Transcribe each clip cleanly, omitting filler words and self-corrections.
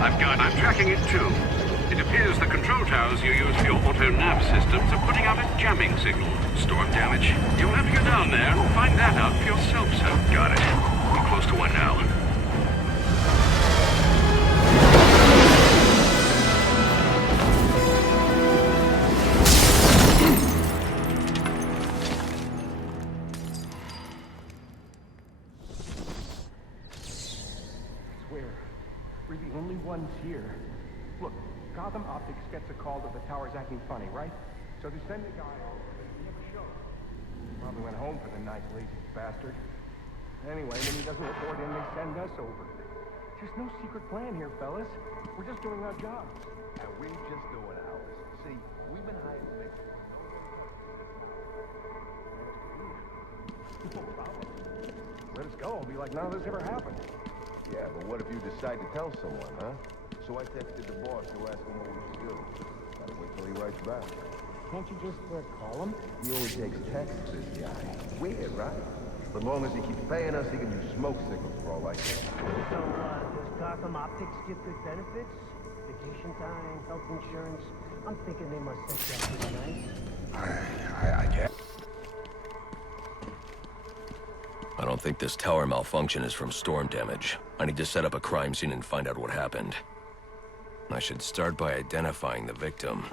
I'm tracking it too. It appears the control towers you use for your auto-nav systems are putting out a jamming signal. Storm damage. You'll have to go down there and find that out for yourself, sir. Got it. We're close to one now. We're the only ones here. Look, Gotham Optics gets a call that the tower's acting funny, right? So they send a guy over, but he never shows. Probably went home for the night, lazy bastard. Anyway, when he doesn't report in, they send us over. There's no secret plan here, fellas. We're just doing our jobs. And we're just doing ours. See, we've been hiding victims. Let us go. It'll be like none of this ever happened. Yeah, but what if you decide to tell someone, huh? So I texted the boss to ask him what we should do. Gotta wait till he writes back. Can't you just call him? He only takes texts, this guy. Weird, right? As long as he keeps paying us, he can use smoke signals for all I care. So, does Gotham Optics give good benefits? Vacation time, health insurance? I'm thinking they must set you up pretty nice. I guess. I don't think this tower malfunction is from storm damage. I need to set up a crime scene and find out what happened. I should start by identifying the victim.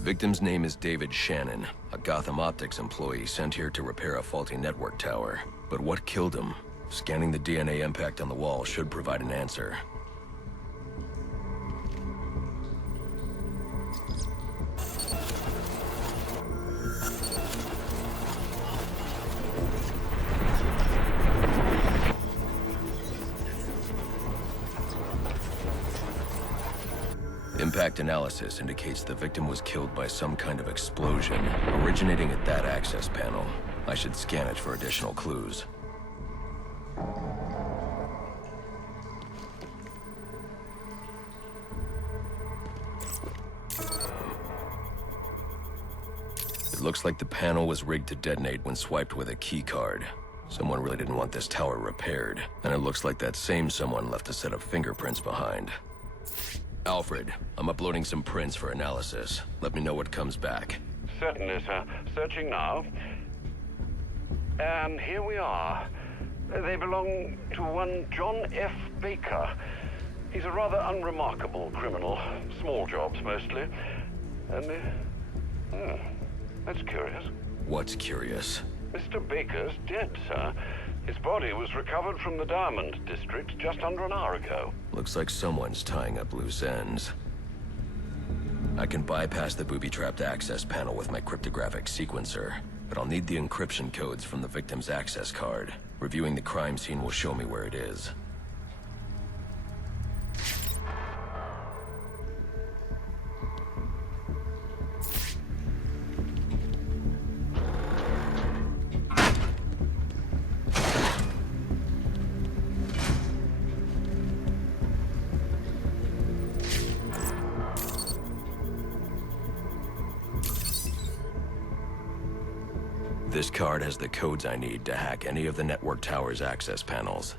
Victim's name is David Shannon, a Gotham Optics employee sent here to repair a faulty network tower. But what killed him? Scanning the DNA impact on the wall should provide an answer. Impact analysis indicates the victim was killed by some kind of explosion, originating at that access panel. I should scan it for additional clues. It looks like the panel was rigged to detonate when swiped with a key card. Someone really didn't want this tower repaired, and it looks like that same someone left a set of fingerprints behind. Alfred, I'm uploading some prints for analysis. Let me know what comes back. Certainly, sir. Searching now. And here we are. They belong to one John F. Baker. He's a rather unremarkable criminal. Small jobs, mostly. And, that's curious. What's curious? Mr. Baker's dead, sir. His body was recovered from the Diamond District just under an hour ago. Looks like someone's tying up loose ends. I can bypass the booby-trapped access panel with my cryptographic sequencer, but I'll need the encryption codes from the victim's access card. Reviewing the crime scene will show me where it is. This card has the codes I need to hack any of the network tower's access panels.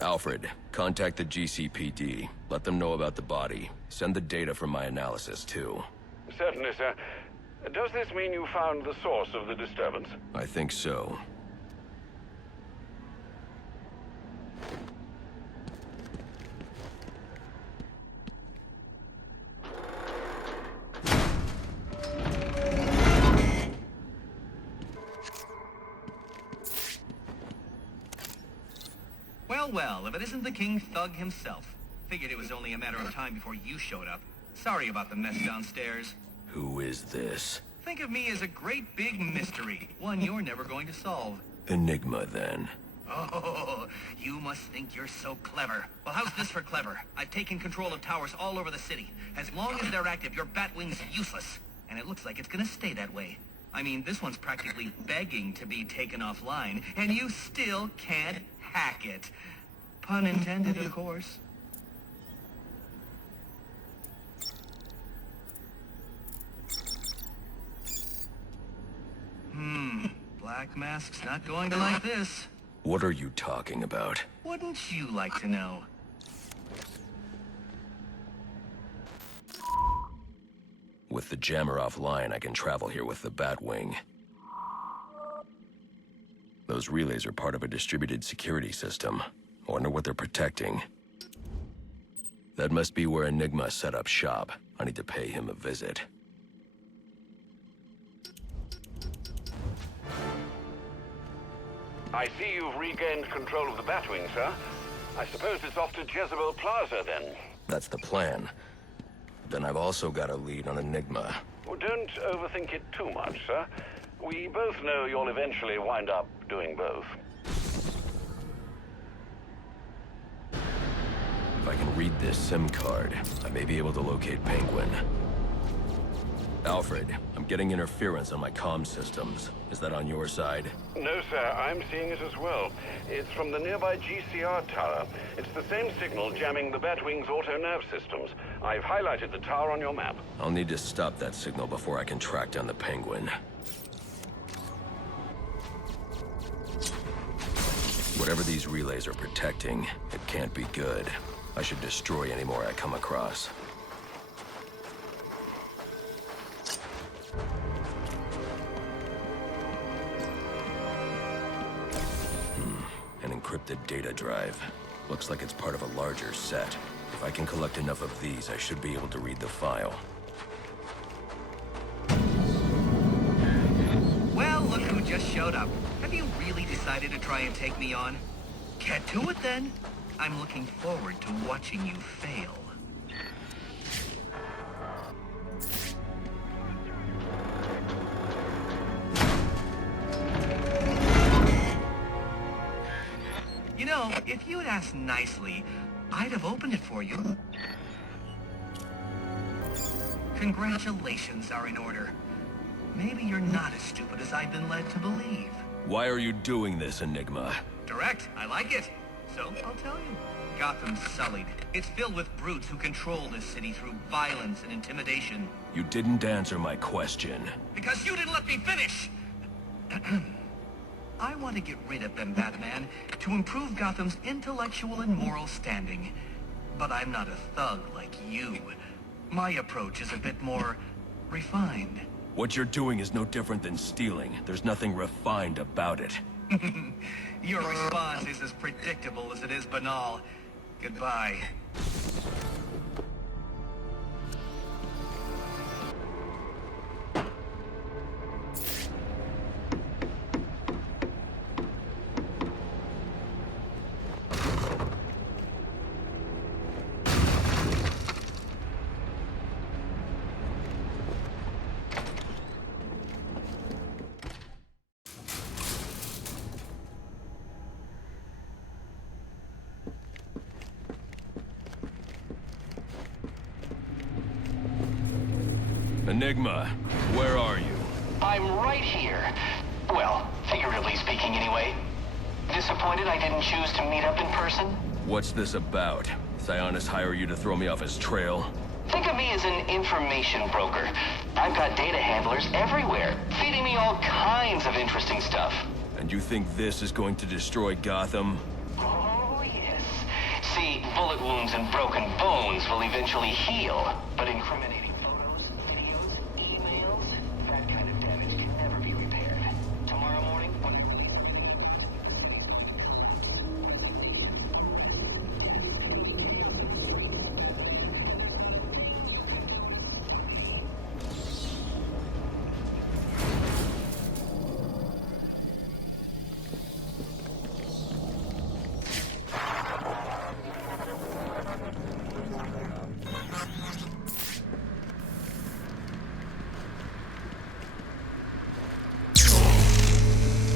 Alfred, contact the GCPD. Let them know about the body. Send the data from my analysis, too. Certainly, sir. Does this mean you found the source of the disturbance? I think so. Well, if it isn't the King Thug himself. Figured it was only a matter of time before you showed up. Sorry about the mess downstairs. Who is this? Think of me as a great big mystery, one you're never going to solve. Enigma, then. Oh, you must think you're so clever. Well, how's this for clever? I've taken control of towers all over the city. As long as they're active, your Batwing's useless. And it looks like it's gonna stay that way. I mean, this one's practically begging to be taken offline, and you still can't hack it. Pun intended, of course. Black Mask's not going to like this. What are you talking about? Wouldn't you like to know? With the jammer offline, I can travel here with the Batwing. Those relays are part of a distributed security system. I wonder what they're protecting. That must be where Enigma set up shop. I need to pay him a visit. I see you've regained control of the Batwing, sir. I suppose it's off to Jezebel Plaza, then. That's the plan. Then I've also got a lead on Enigma. Well, don't overthink it too much, sir. We both know you'll eventually wind up doing both. If I can read this SIM card, I may be able to locate Penguin. Alfred, I'm getting interference on my comm systems. Is that on your side? No, sir. I'm seeing it as well. It's from the nearby GCR tower. It's the same signal jamming the Batwing's auto-nav systems. I've highlighted the tower on your map. I'll need to stop that signal before I can track down the Penguin. Whatever these relays are protecting, it can't be good. I should destroy any more I come across. An encrypted data drive. Looks like it's part of a larger set. If I can collect enough of these, I should be able to read the file. Well, look who just showed up. Have you really decided to try and take me on? Get to it then. I'm looking forward to watching you fail. You know, if you'd asked nicely, I'd have opened it for you. Congratulations are in order. Maybe you're not as stupid as I've been led to believe. Why are you doing this, Enigma? Direct, I like it. So, I'll tell you. Gotham's sullied. It's filled with brutes who control this city through violence and intimidation. You didn't answer my question. Because you didn't let me finish! I want to get rid of them, Batman, to improve Gotham's intellectual and moral standing. But I'm not a thug like you. My approach is a bit more refined. What you're doing is no different than stealing. There's nothing refined about it. Your response is as predictable as it is banal. Goodbye. Enigma, where are you? I'm right here. Well, figuratively speaking anyway. Disappointed I didn't choose to meet up in person? What's this about? Sionis hire you to throw me off his trail? Think of me as an information broker. I've got data handlers everywhere, feeding me all kinds of interesting stuff. And you think this is going to destroy Gotham? Oh, yes. See, bullet wounds and broken bones will eventually heal, but incriminating photos, videos, emails, that kind of damage can never be repaired. Tomorrow morning...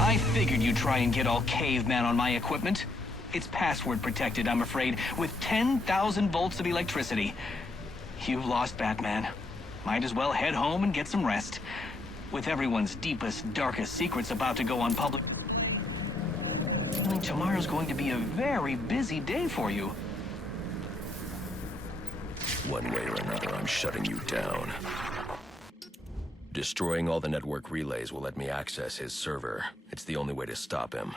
I figured you'd try and get all caveman on my equipment. It's password protected, I'm afraid, with 10,000 volts of electricity. You've lost, Batman. Might as well head home and get some rest. With everyone's deepest, darkest secrets about to go on public... I mean, tomorrow's going to be a very busy day for you. One way or another, I'm shutting you down. Destroying all the network relays will let me access his server. It's the only way to stop him.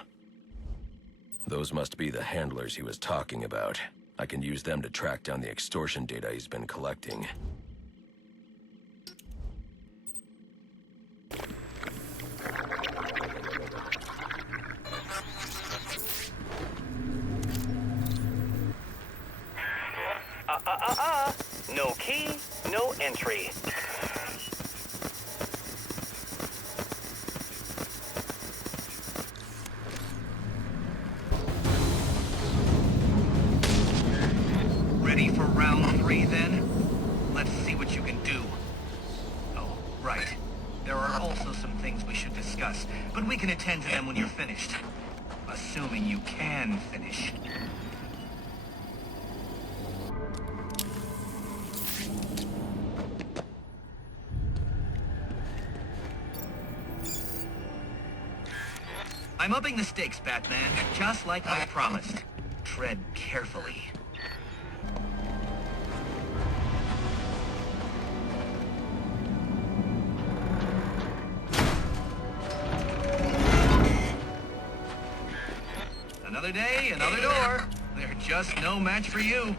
Those must be the handlers he was talking about. I can use them to track down the extortion data he's been collecting. No key, no entry. Ready for round 3 then? Let's see what you can do. Oh, right. There are also some things we should discuss, but we can attend to them when you're finished. Assuming you can finish. I'm upping the stakes, Batman, just like I promised. Tread carefully. Another day, another door. They're just no match for you.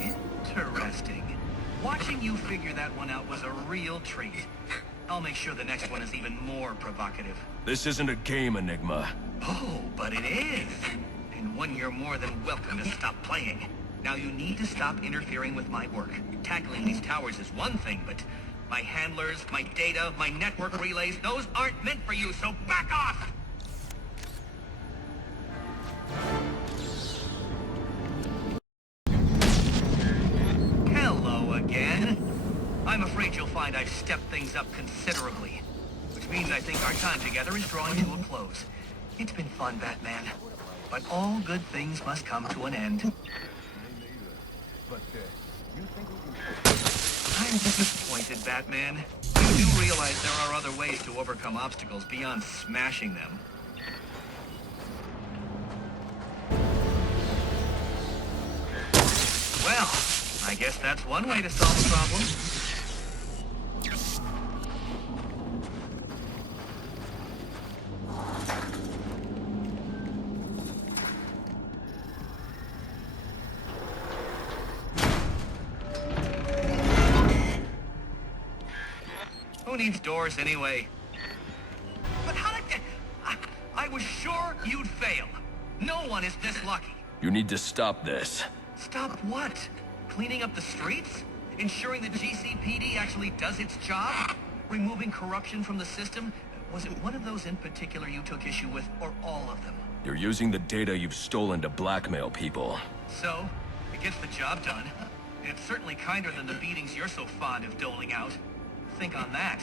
Interesting. Watching you figure that one out was a real treat. I'll make sure the next one is even more provocative. This isn't a game, Enigma. Oh, but it is. And one you're more than welcome to stop playing. Now you need to stop interfering with my work. Tackling these towers is one thing, but my handlers, my data, my network relays, those aren't meant for you, so back off! Hello again. I'm afraid you'll find I've stepped things up considerably. Which means I think our time together is drawing to a close. It's been fun, Batman. But all good things must come to an end. But, you think we can... I'm disappointed, Batman. You do realize there are other ways to overcome obstacles beyond smashing them. Well, I guess that's one way to solve a problem. Who needs doors anyway? But how did... I was sure you'd fail. No one is this lucky. You need to stop this. Stop what? Cleaning up the streets? Ensuring the GCPD actually does its job? Removing corruption from the system? Was it one of those in particular you took issue with, or all of them? You're using the data you've stolen to blackmail people. So, it gets the job done. And it's certainly kinder than the beatings you're so fond of doling out. Think on that.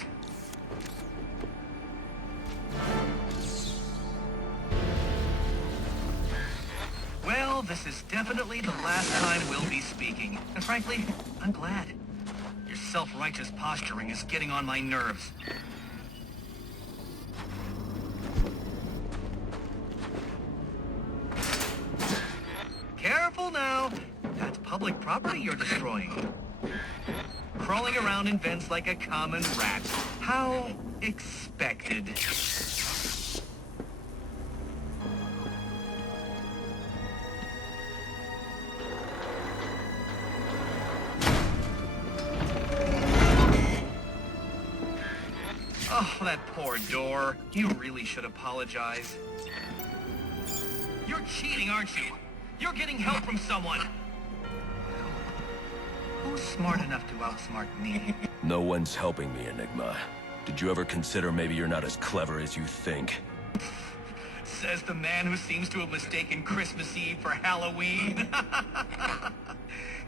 Well, this is definitely the last time we'll be speaking. And frankly, I'm glad. Your self-righteous posturing is getting on my nerves. Careful now! That's public property you're destroying. Crawling around in vents like a common rat. How expected. Oh, that poor door. You really should apologize. You're cheating, aren't you? You're getting help from someone. Who's smart enough to outsmart me? No one's helping me, Enigma. Did you ever consider maybe you're not as clever as you think? Says the man who seems to have mistaken Christmas Eve for Halloween.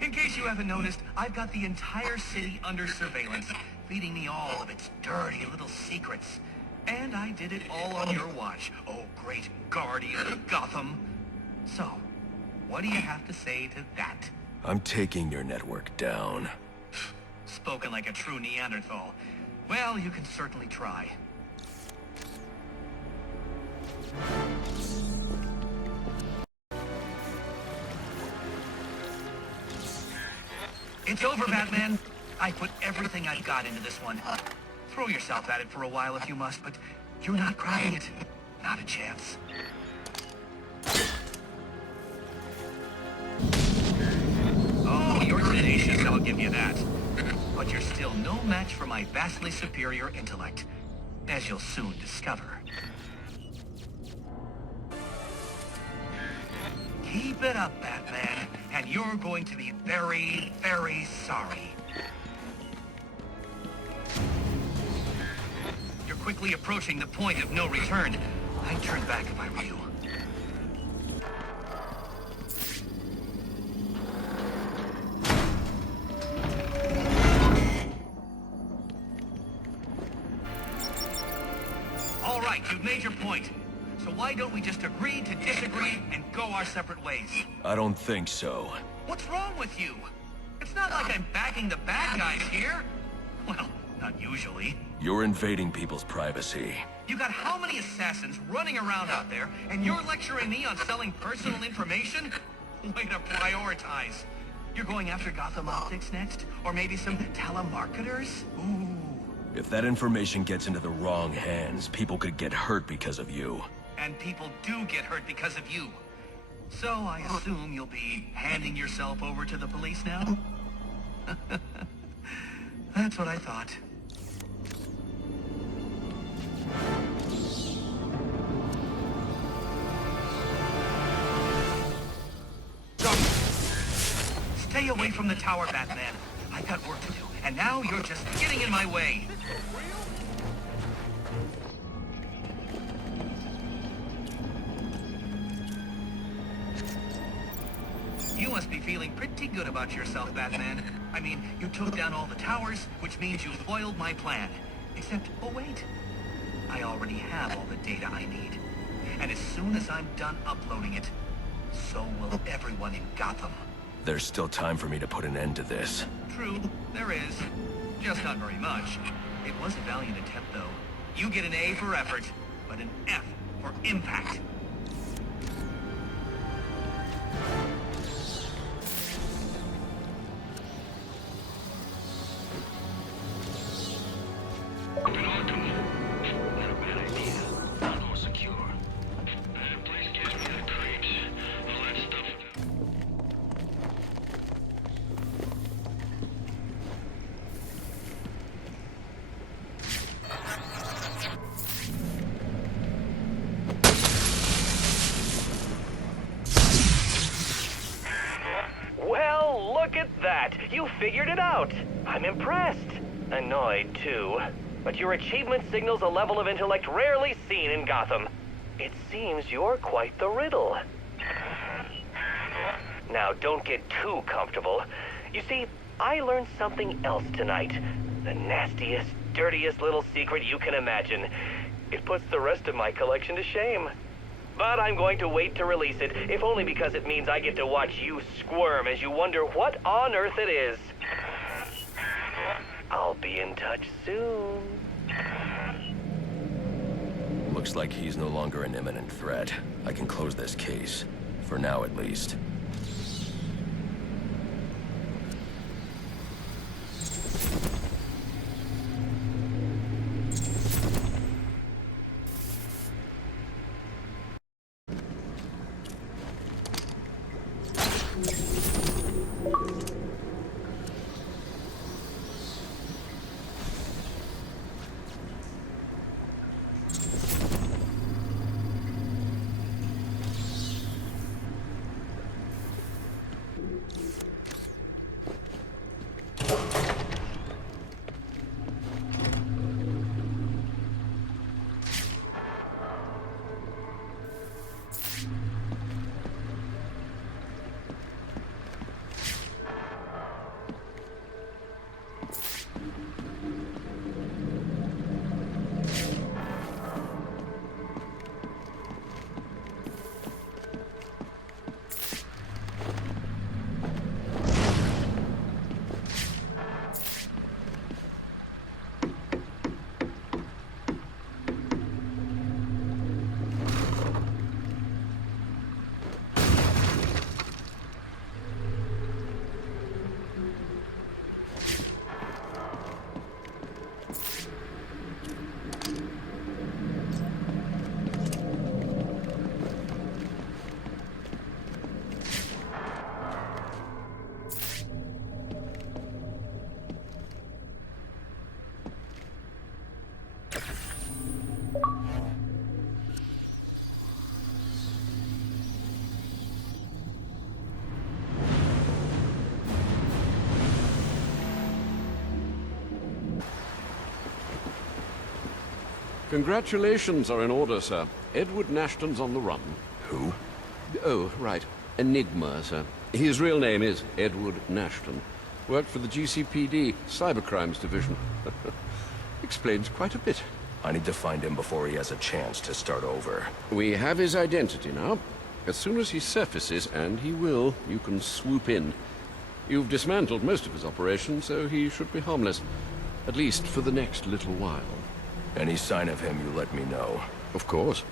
In case you haven't noticed, I've got the entire city under surveillance, feeding me all of its dirty little secrets. And I did it all on your watch, oh great guardian of Gotham. So, what do you have to say to that? I'm taking your network down. Spoken like a true Neanderthal. Well, you can certainly try. It's over, Batman. I put everything I've got into this one. Throw yourself at it for a while if you must, but you're not cracking it. Not a chance. Oh, you're tenacious, I'll give you that. But you're still no match for my vastly superior intellect, as you'll soon discover. Keep it up, Batman, and you're going to be very, very sorry. You're quickly approaching the point of no return. I'd turn back if I were you. All right, you've made your point. So why don't we just agree to disagree and go our separate ways? I don't think so. What's wrong with you? It's not like I'm backing the bad guys here. Well, not usually. You're invading people's privacy. You got how many assassins running around out there, and you're lecturing me on selling personal information? Way to prioritize. You're going after Gotham Optics next? Or maybe some telemarketers? Ooh. If that information gets into the wrong hands, people could get hurt because of you. And people do get hurt because of you. So I assume you'll be handing yourself over to the police now? That's what I thought. Stay away from the tower, Batman. I've got work to do, and now you're just getting in my way. You must be feeling pretty good about yourself, Batman. I mean, you took down all the towers, which means you foiled my plan. Except, oh wait, I already have all the data I need. And as soon as I'm done uploading it, so will everyone in Gotham. There's still time for me to put an end to this. True, there is. Just not very much. It was a valiant attempt, though. You get an A for effort, but an F for impact. Up in Arkham. Not a bad idea. Not more secure. That place gives me the creeps. All that stuff. Well, look at that. You figured it out. I'm impressed. Annoyed, too. But your achievement signals a level of intellect rarely seen in Gotham. It seems you're quite the riddle. Now, don't get too comfortable. You see, I learned something else tonight. The nastiest, dirtiest little secret you can imagine. It puts the rest of my collection to shame. But I'm going to wait to release it, if only because it means I get to watch you squirm as you wonder what on earth it is. I'll be in touch soon. Looks like he's no longer an imminent threat. I can close this case. For now, at least. Congratulations are in order, sir. Edward Nashton's on the run. Who? Oh, right. Enigma, sir. His real name is Edward Nashton. Worked for the GCPD, Cybercrimes Division. Explains quite a bit. I need to find him before he has a chance to start over. We have his identity now. As soon as he surfaces, and he will, you can swoop in. You've dismantled most of his operations, so he should be harmless. At least for the next little while. Any sign of him, you let me know. Of course.